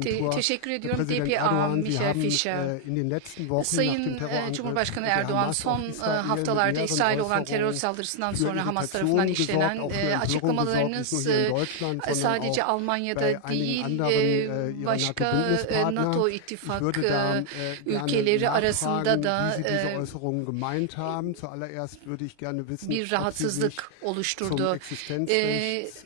Te- teşekkür ediyorum. DPA Sie Michael Fischer. äh, Sayın Terrorangriff Cumhurbaşkanı Erdoğan son haftalarda İsrail olan terör saldırısından sonra Hamas tarafından işlenen açıklamalarınız sadece Almanya'da değil äh, başka. NATO ittifak äh, ülkeleri arasında da bir rahatsızlık oluşturdu.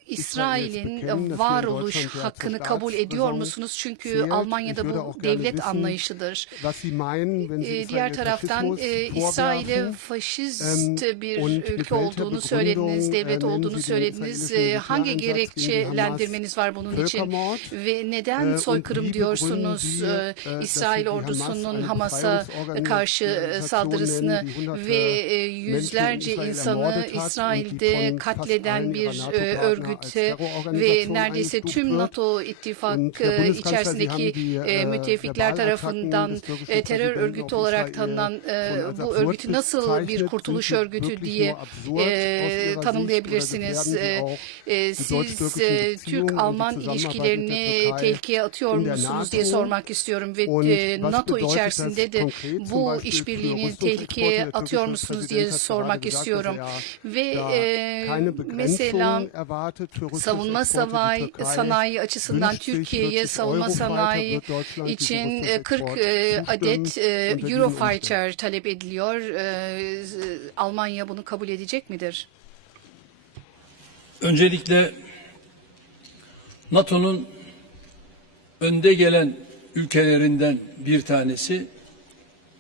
İsrail'in varoluş hakkını kabul ediyor Staatsräson musunuz? Çünkü. Almanya'da bu devlet anlayışıdır. Israel Diğer taraftan e, İsrail'e faşist Ähm, bir ülke olduğunu söylediniz, devlet äh, nennen olduğunu söylediniz. Ee, Hangi gerekçelendirmeniz var bunun için? Ve Äh, neden und soykırım diyorsunuz e, äh, İsrail ordusunun Hamas'a karşı e, saldırısını ve e, yüzlerce insanı İsrail'de katleden bir e, örgüte ve neredeyse tüm. NATO ittifak e, içerisindeki e, äh, müttefikler tarafından e, terör örgütü olarak tanınan e, bu örgütü nasıl bir kurtuluş örgütü diye e, tanımlayabilirsiniz. E, e, siz e, Türk-Alman ilişkilerini tehlikeye atıyor musunuz diye sormak istiyorum ve e, NATO içerisinde de bu işbirliğini tehlikeye atıyor musunuz diye sormak istiyorum. er Ve e, mesela savunma sanayi, sanayi açısından Türkiye'ye 40 savunma sanayi için e, 40 Rüstungsexport e, zustimmen adet e, Eurofighter talep ediliyor. E, Almanya bunu kabul edecek midir? Öncelikle NATO'nun önde gelen ülkelerinden bir tanesi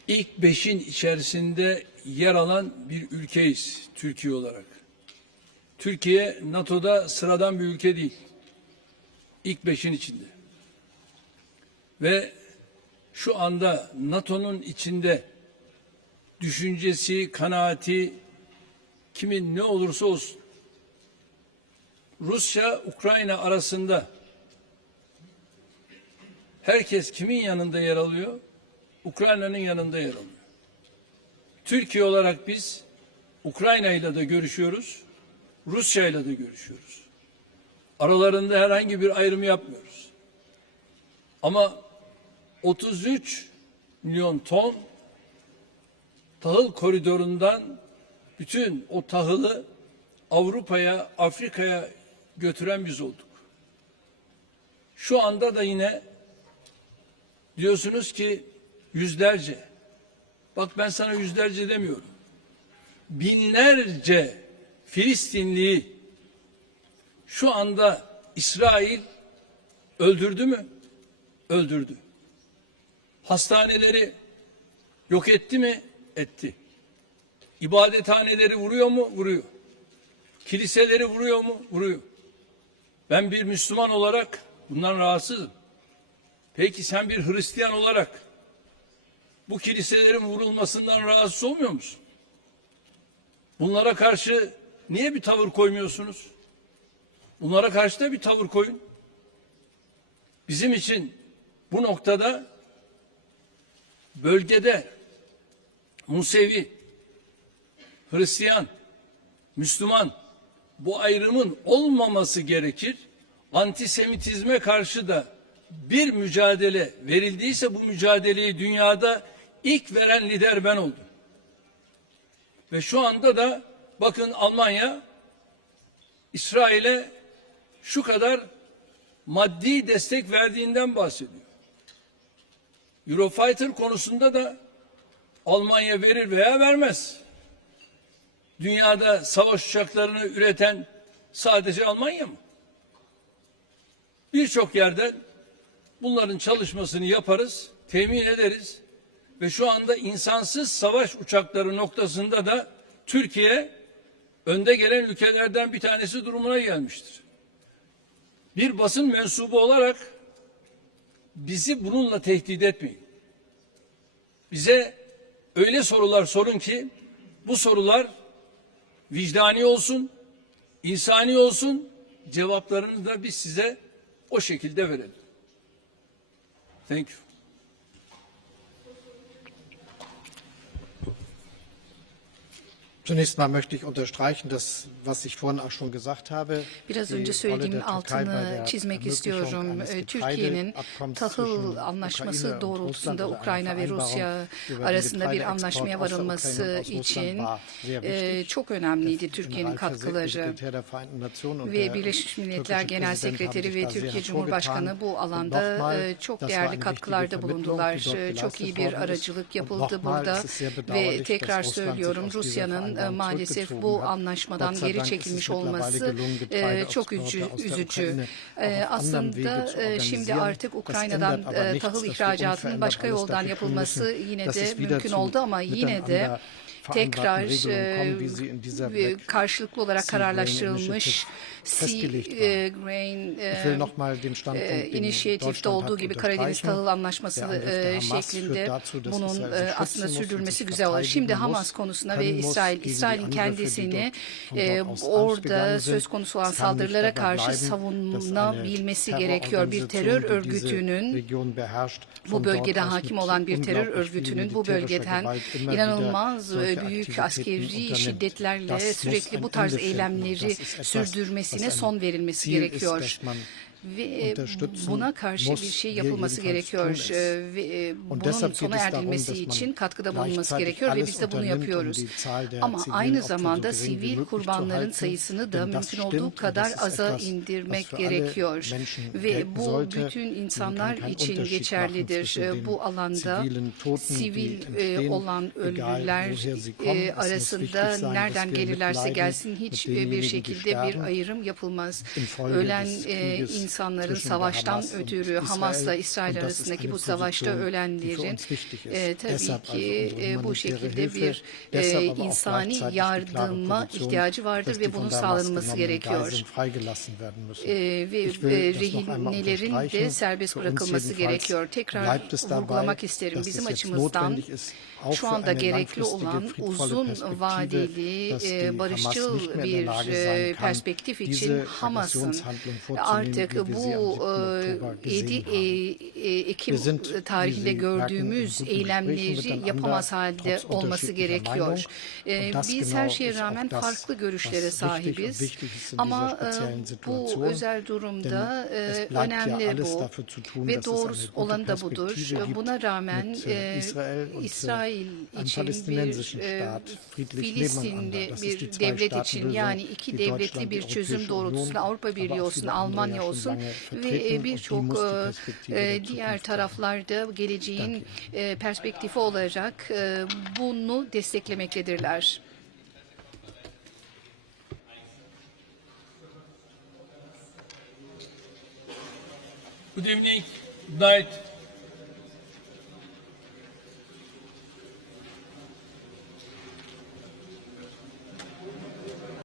ilk beşin içerisinde yer alan bir ülkeyiz Türkiye olarak. Türkiye NATO'da sıradan bir ülke değil. İlk beşin içinde. Ve şu anda NATO'nun içinde düşüncesi, kanaati kimin ne olursa olsun Rusya Ukrayna arasında herkes kimin yanında yer alıyor? Ukrayna'nın yanında yer alıyor. Türkiye olarak biz Ukrayna ile de görüşüyoruz, Rusya ile de görüşüyoruz. Aralarında herhangi bir ayrım yapmıyoruz. Ama 33 milyon ton tahıl koridorundan bütün o tahılı Avrupa'ya, Afrika'ya götüren biz olduk. Şu anda da yine diyorsunuz ki yüzlerce. Bak ben sana yüzlerce demiyorum. Binlerce Filistinliyi şu anda İsrail öldürdü mü? Öldürdü. Hastaneleri yok etti mi? Etti. İbadethaneleri vuruyor mu? Vuruyor. Kiliseleri vuruyor mu? Vuruyor. Ben bir Müslüman olarak bundan rahatsızım. Peki sen bir Hristiyan olarak bu kiliselerin vurulmasından rahatsız olmuyor musun? Bunlara karşı niye bir tavır koymuyorsunuz? Bunlara karşı da bir tavır koyun. Bizim için bu noktada bölgede Musevi, Hristiyan, Müslüman bu ayrımın olmaması gerekir. Antisemitizme karşı da bir mücadele verildiyse bu mücadeleyi dünyada ilk veren lider ben oldum. Ve şu anda da bakın Almanya İsrail'e şu kadar maddi destek verdiğinden bahsediyor. Eurofighter konusunda da Almanya verir veya vermez. Dünyada savaş uçaklarını üreten sadece Almanya mı? Birçok yerden bunların çalışmasını yaparız, temin ederiz ve şu anda insansız savaş uçakları noktasında da Türkiye önde gelen ülkelerden bir tanesi durumuna gelmiştir. Bir basın mensubu olarak bizi bununla tehdit etmeyin. Bize öyle sorular sorun ki bu sorular vicdani olsun, insani olsun, cevaplarını da biz size o şekilde verelim. Thank you. Zunächst mal möchte ich unterstreichen, dass, was ich vorhin auch schon gesagt habe, Biraz önce söylediğimin altını çizmek istiyorum. Türkiye'nin tahıl anlaşması doğrultusunda Ukrayna ve Rusya arasında bir anlaşmaya varılması için e, çok önemliydi Türkiye'nin katkıları. Ve Birleşmiş Milletler Genel Sekreteri ve Türkiye. Cumhurbaşkanı bu alanda e, çok das değerli katkılarda bulundular. Çok iyi bir aracılık yapıldı burada ve tekrar söylüyorum Rusya'nın e, Vereinbarung maalesef bu anlaşmadan geri çekilmiş olması e, çok üzücü. E, Aslında e, şimdi artık Ukrayna'dan e, tahıl ihracatının başka yoldan yapılması yine de mümkün oldu ama yine de tekrar e, karşılıklı olarak kararlaştırılmış Initiative Sea festgelegt e, inisiyatifte olduğu gibi Karadeniz. Tahıl Anlaşması e, şeklinde bunun e, aslında sürdürülmesi güzel olur. Şimdi Hamas konusuna ve İsrail, İsrail'in kendisini e, orada söz konusu olan saldırılara karşı savunabilmesi gerekiyor. Bir terör örgütünün bu bölgede hakim olan bir terör örgütünün bu bölgeden inanılmaz büyük askeri şiddetlerle sürekli bu tarz eylemleri sürdürmesine son verilmesi gerekiyor. Ve unterstützen buna karşı bir şey yapılması gerekiyor tun es. E, ve e, bunun sona man için katkıda bulunması gerekiyor ve biz de bunu um yapıyoruz. Ama aynı zamanda sivil kurbanların sayısını da mümkün olduğu kadar aza indirmek gerekiyor. Ve bu bütün insanlar için geçerlidir. E, den Bu alanda sivil e, olan ölüler e, arasında nereden gelirlerse gelsin mit hiç e, bir denjenigen, die şekilde bir ayrım yapılmaz. Ölen e, Krieges insanların savaştan ötürü. Hamas'la İsrail arasındaki bu savaşta ölenlerin e, tabii ki e, bu şekilde bir e, insani yardıma ihtiyacı vardır ve bunun sağlanması gerekiyor. E, ve e, rehinelerin de serbest bırakılması gerekiyor. Tekrar vurgulamak isterim. Bizim açımızdan şu anda gerekli olan uzun vadeli e, barışçıl bir e, perspektif için Hamas'ın artık bu 7. Oktober e, 7 gesehen e, e, Ekim tarihinde gördüğümüz eylemleri yapamaz halde olması gerekiyor. E, Biz her şeye rağmen farklı görüşlere sahibiz. Ama e, bu özel durumda e, önemli bu ve es doğru olan da budur. Gibt Buna rağmen e, äh, İsrail için bir e, Filistinli bir devlet için yani iki devletli bir çözüm doğrultusunda Avrupa Birliği olsun, Almanya schon olsun ve e, birçok e, e, diğer taraflarda geleceğin perspektifi olarak bunu desteklemektedirler. Good evening. Night.